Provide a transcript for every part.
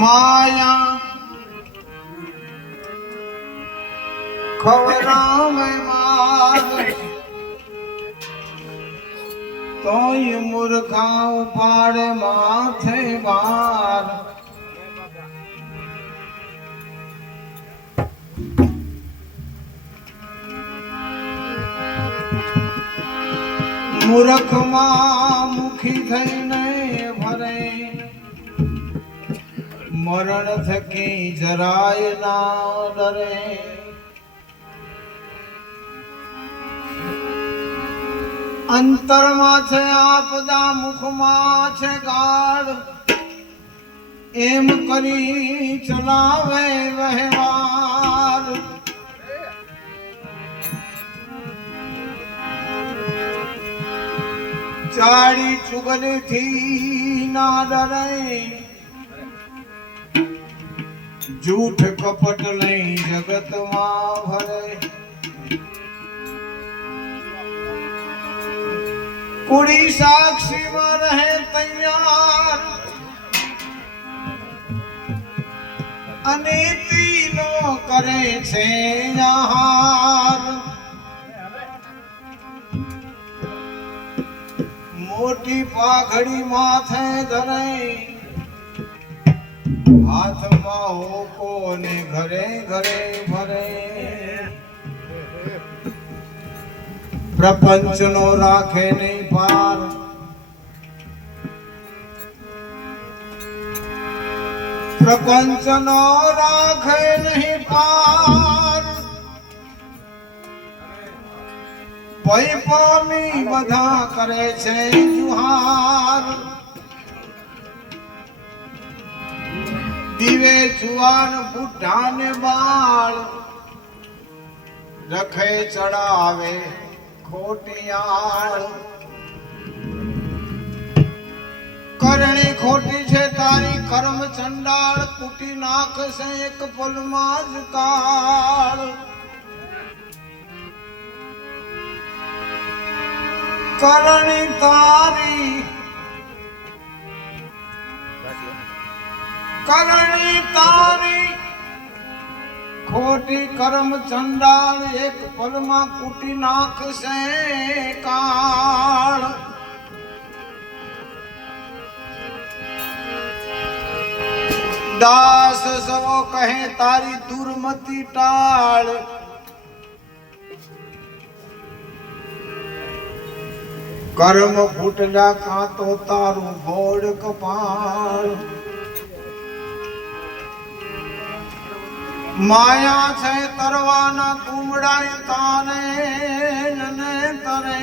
माया खबरा में मार तोय मूर्खा उपाड़े माथे बार मूर्ख मां मुखी थईने भरे मरण थकी જરાય ના ડરે અંતરમાં છે આપદા મુખમાં છે ગાળ એમ કરી ચલાવે વહેવાર ચાડી ચુગલીથી ના ડરે झूठ कपट नहीं जगत मां भरे कुड़ी साक्षी में रहे तैयार अनीति नो करे छे हार मोटी पाघड़ी माथे धरे हाथ में होको ने घरे घरे भरे प्रपंच नो राखे नहीं पार प्रपंच नो राखे नहीं पार भई पामी बधा करे छे जुहार दिवे जुआन बुढ़ा ने बाल रखे चढ़ावे खोटियाल करणी खोटी छे तारी कर्म चंडाल कुटी नाख से एक पल माज काल करणी तारी करणी तारी खोटी कर्म चंडाल एक पल में कुटी नाख से काल दास सवो कहे तारी दुर्मति टाल कर्म फूटला का तो तारू घोड़ कपाल माया छे तरवाना तुमड़ाई ताने नने तरे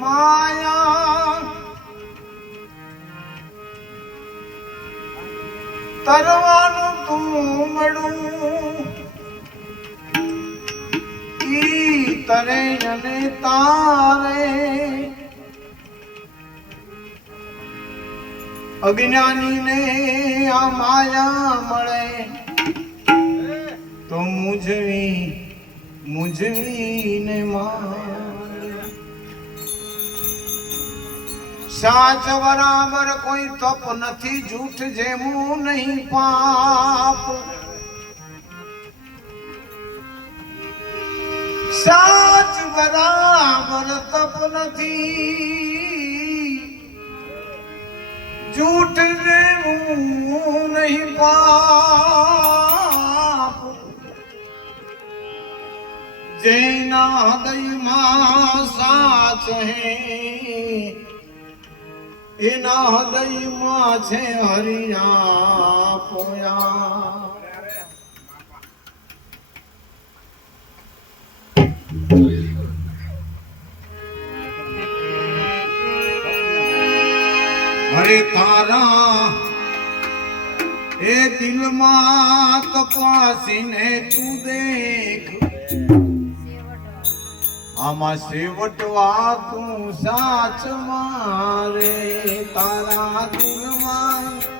माया तरवानु तुमड़ू ई तरे नने तारे अज्ञानी ने आ माया मळे तो मुझवी ने मारे साच बराबर कोई तप नथी झूठ जेमू नहीं पाप साच बराबर तप नथी झूठ जेमू नहीं पाप जेना हृदय मां साच है एना हृदय मां छे हरिया पोया हरे तारा ए दिल मां तपासीने तू देख आमा सेवटवा तू साच मारे तारा दिल मां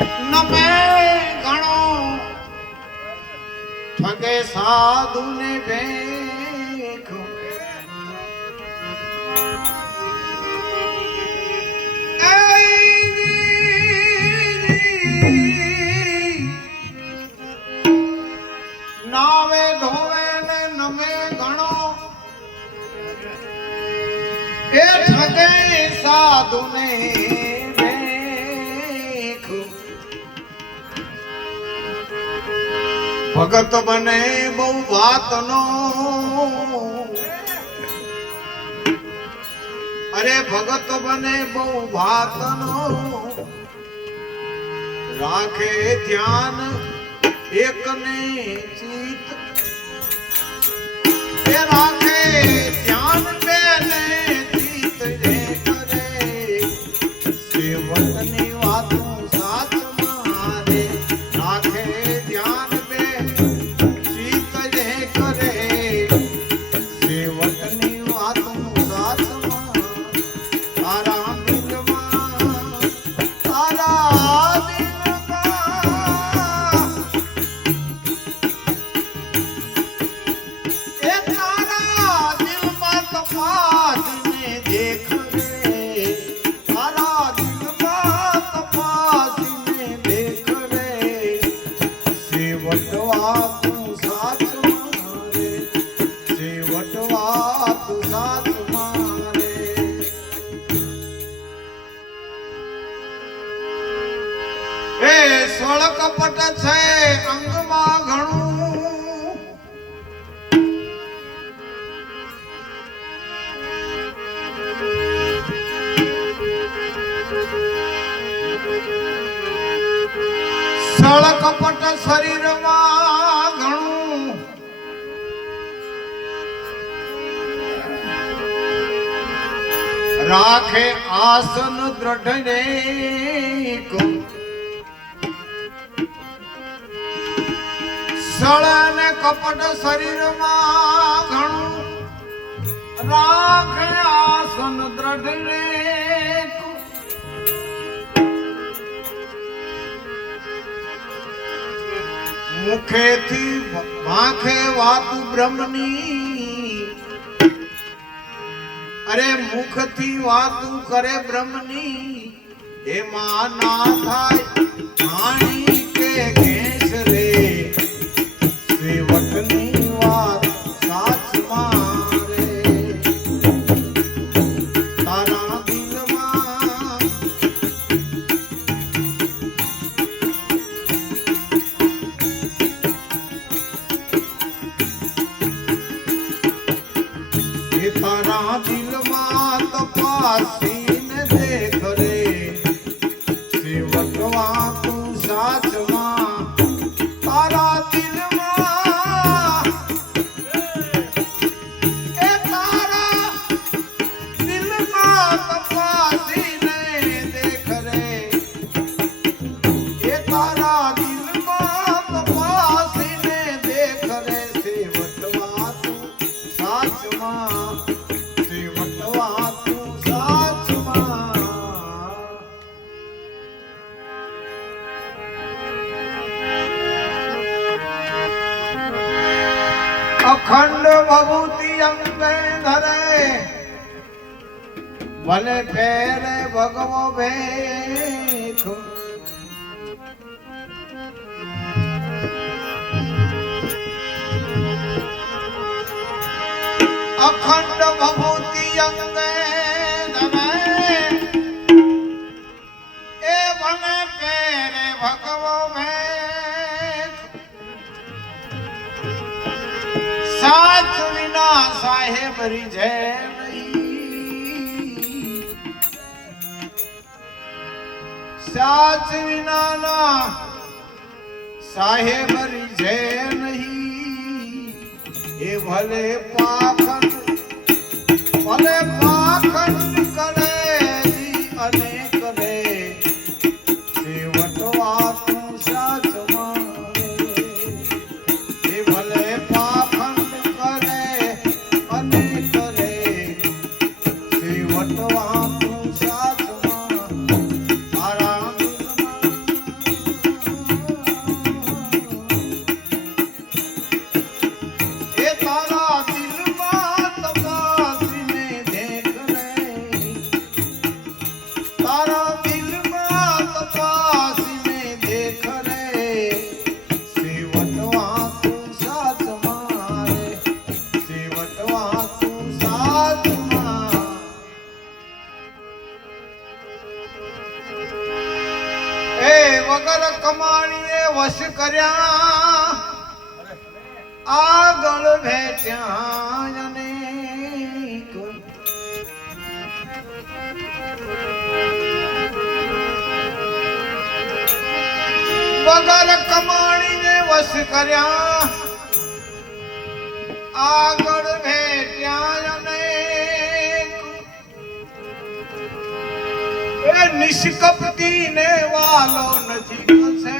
નમે ઘણો ઠગે સાધુ ને ભેખ નાવે ધોવે ને નમે ઘણો એ ઠગે સાધુ ને ભગત બને બહુ વાતનો અરે ભગત બને બહુ વાતનો રાખે ધ્યાન એકને ચિત એ રાખે ધ્યાન બેને ચિત જે કરે સેવકની વાતો સાચ મારે રાખે ધ્યાન કપટ છે અંગમાં ઘણું સળ કપટ શરીરમાં ઘણું રાખે આસન દ્રઢ ને સળ ને કપટ શરીરમાં ઘણું રાખે આસન દ્રઢ ને મુખેથી વાંખે વાતું બ્રહ્મની અરે મુખથી વાતું કરે બ્રહ્મની એમાં ના થાય પાણી કે ઘેંસ રે સેવકની વાત સાચ મારે તારા દિલમાં એ તારા દિલમાં તપાસીને દેખ રે સેવક વાતું સાચમાં તારા દિલમાં એ તારા દિલમાં તપાસીને દેખ રે એ તારા દિલમાં તપાસીને દેખ રે સેવક વાતું સાચમાં સેવક વાતું સાચમાં અખંડ ભભૂતિ અંગે ધરે ભલે ફેરે ભગવો ભેખ અખંડ ભભૂતિ અંગે ધરે એ ભલે ફેરે ભગવો ભેખ સાચ વિના સાહેબ રીઝે નહીં સાચ વિના ના સાહેબ રીઝે નહીં એ ભલે પાખંડ કરે અને કરે સેવટ વાતું સાચ મારે એ ભલે પાખંડ કરે અને કરે સેવટ વાતું સાચમાં તારા દિલમાં વગર કમાણીએ વશ કર્યા આગળ ભેટ્યા અનેક વગર કમાણીને વશ કર્યા આગળ ભેટ્યા અનેક એ નિષ્કપટી ને વાલો નથી કસે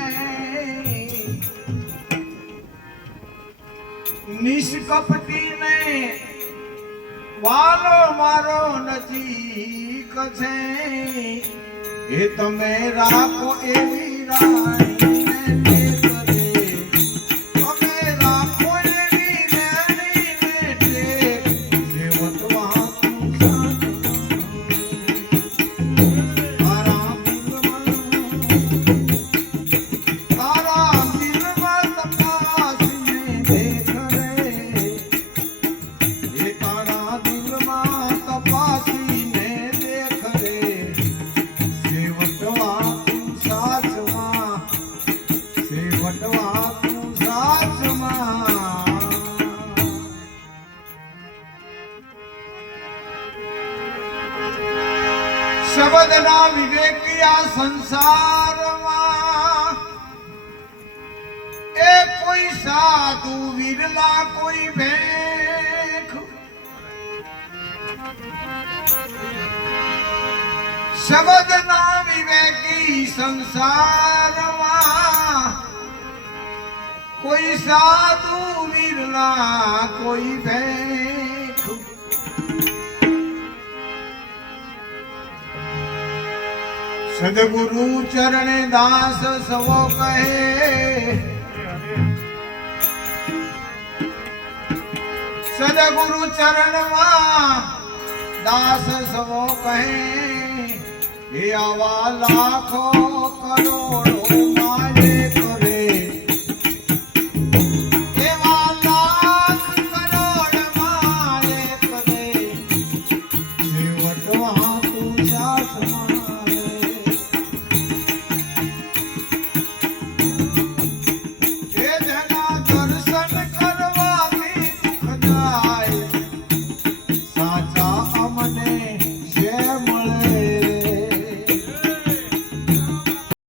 નિષ્કપટી ને વાલો મારો નથી કસે એ તમે રાખો એવી રાણીને કરે તમે રાખો એવી રાણીને ટેક સેવતવા શબ્દના વિવેકિયા સંસારમાં એ કોઈ સાધુ વિરલા કોઈ ભેખ શબ્દના વિવેકી સંસારમાં કોઈ સાધુ વિરલા કોઈ ભેખ સદગુરુ ચરણે દાસ સવો કહે સદગુરુ ચરણમાં દાસ સવો કહે એ આવા લાખો કરોડો